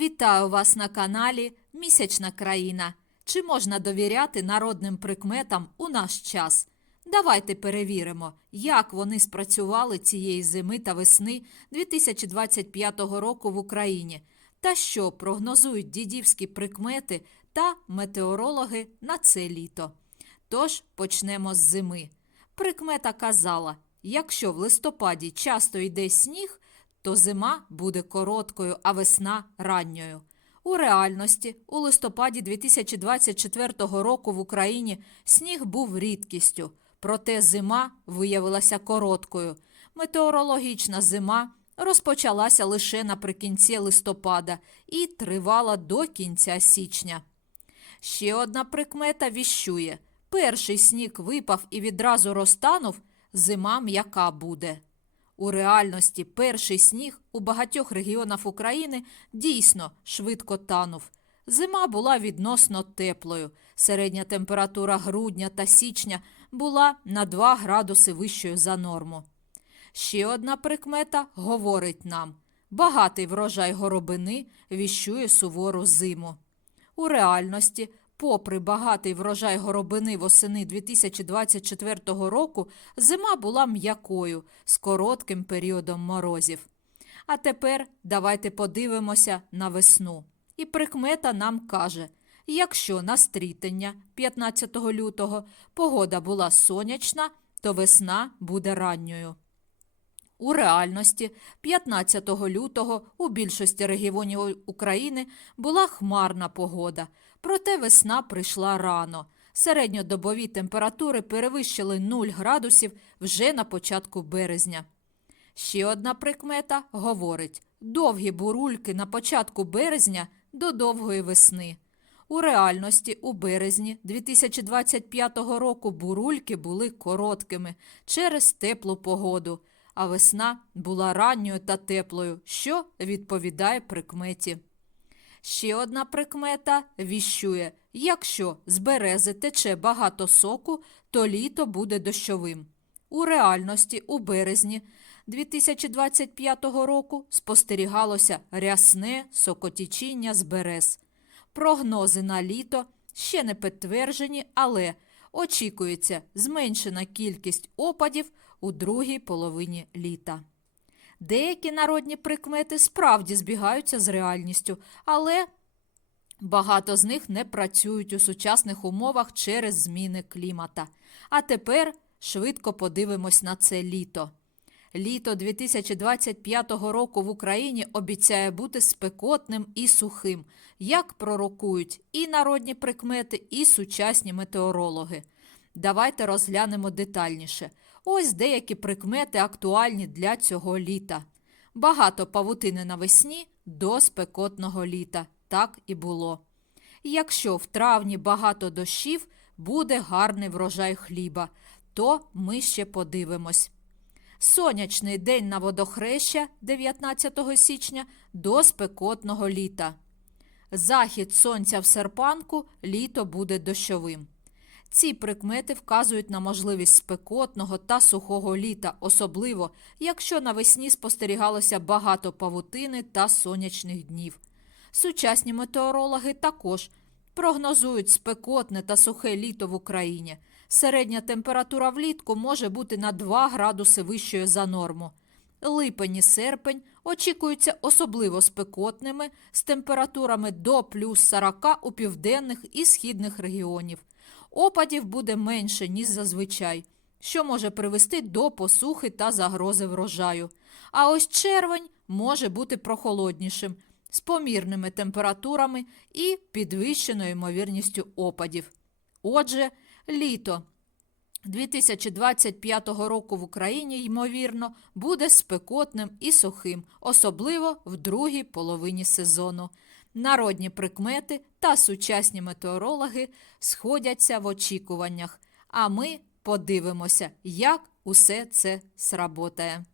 Вітаю вас на каналі Місячна країна. Чи можна довіряти народним прикметам у наш час? Давайте перевіримо, як вони спрацювали цієї зими та весни 2025 року в Україні, та що прогнозують дідівські прикмети та метеорологи на це літо. Тож почнемо з зими. Прикмета казала: якщо в листопаді часто йде сніг, то зима буде короткою, а весна ранньою. У реальності у листопаді 2024 року в Україні сніг був рідкістю, проте зима виявилася короткою. Метеорологічна зима розпочалася лише наприкінці листопада і тривала до кінця січня. Ще одна прикмета віщує: перший сніг випав і відразу розтанув, зима м'яка буде. У реальності перший сніг у багатьох регіонах України дійсно швидко танув. Зима була відносно теплою. Середня температура грудня та січня була на 2 градуси вищою за норму. Ще одна прикмета говорить нам: багатий врожай горобини віщує сувору зиму. У реальності, попри багатий врожай горобини восени 2024 року, зима була м'якою з коротким періодом морозів. А тепер давайте подивимося на весну. І прикмета нам каже: якщо на стрітення 15 лютого погода була сонячна, то весна буде ранньою. У реальності 15 лютого у більшості регіонів України була хмарна погода, проте весна прийшла рано. Середньодобові температури перевищили 0 градусів вже на початку березня. Ще одна прикмета говорить: довгі бурульки на початку березня до довгої весни. У реальності у березні 2025 року бурульки були короткими через теплу погоду, а весна була ранньою та теплою, що відповідає прикметі. Ще одна прикмета віщує: якщо з берези тече багато соку, то літо буде дощовим. У реальності у березні 2025 року спостерігалося рясне сокотічіння з берез. Прогнози на літо ще не підтверджені, але очікується зменшена кількість опадів у другій половині літа. Деякі народні прикмети справді збігаються з реальністю, але багато з них не працюють у сучасних умовах через зміни клімата. А тепер швидко подивимось на це літо. Літо 2025 року в Україні обіцяє бути спекотним і сухим, як пророкують і народні прикмети, і сучасні метеорологи. Давайте розглянемо детальніше. Ось деякі прикмети актуальні для цього літа. Багато павутини навесні до спекотного літа. Так і було. Якщо в травні багато дощів, буде гарний врожай хліба, то ми ще подивимось. Сонячний день на водохреща 19 січня до спекотного літа. Захід сонця в серпанку літо буде дощовим. Ці прикмети вказують на можливість спекотного та сухого літа, особливо якщо навесні спостерігалося багато павутини та сонячних днів. Сучасні метеорологи також прогнозують спекотне та сухе літо в Україні. Середня температура влітку може бути на 2 градуси вищою за норму. Липень і серпень очікуються особливо спекотними з температурами до плюс 40 у південних і східних регіонів. Опадів буде менше, ніж зазвичай, що може привести до посухи та загрози врожаю. А ось червень може бути прохолоднішим, з помірними температурами і підвищеною ймовірністю опадів. Отже, літо 2025 року в Україні, ймовірно, буде спекотним і сухим, особливо в другій половині сезону. Народні прикмети та сучасні метеорологи сходяться в очікуваннях, а ми подивимося, як усе це сработає.